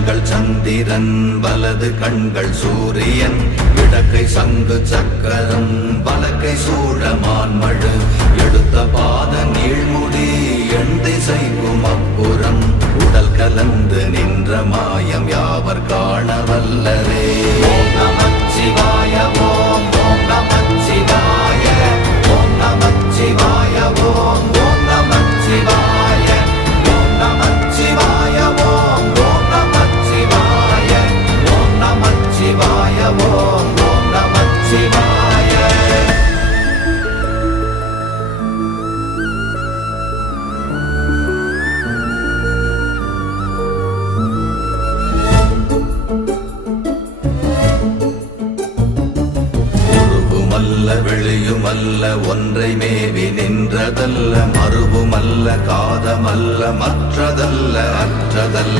கண்கள் சந்திரன் வலது கண்கள் சூரியன் இடக்கை சங்கு சக்கரம் வலக்கை சூழமான்மழு எடுத்த பாத நீழ்முடி எண் திசைக்கும் அப்புறம் உடல் கலந்து நின்ற மாயம் யாவர் காண வல்லரே. ஓம் நமச்சிவாய ஓம் ஓம் நமச்சிவாய ஓம் நமச்சிவாய ஓம் ஓம் நமச்சிவாய ஓம் நமச்சிவாய ஓம் ஓம் நமச்சிவாய ஓம் நமச்சிவாய ஓம் ஓம் நமச்சிவாய. வெளியுமல்ல ஒன்றை மேவி நின்றதல்ல மறுவுமல்ல காதமல்ல மற்றதல்ல அற்றதல்ல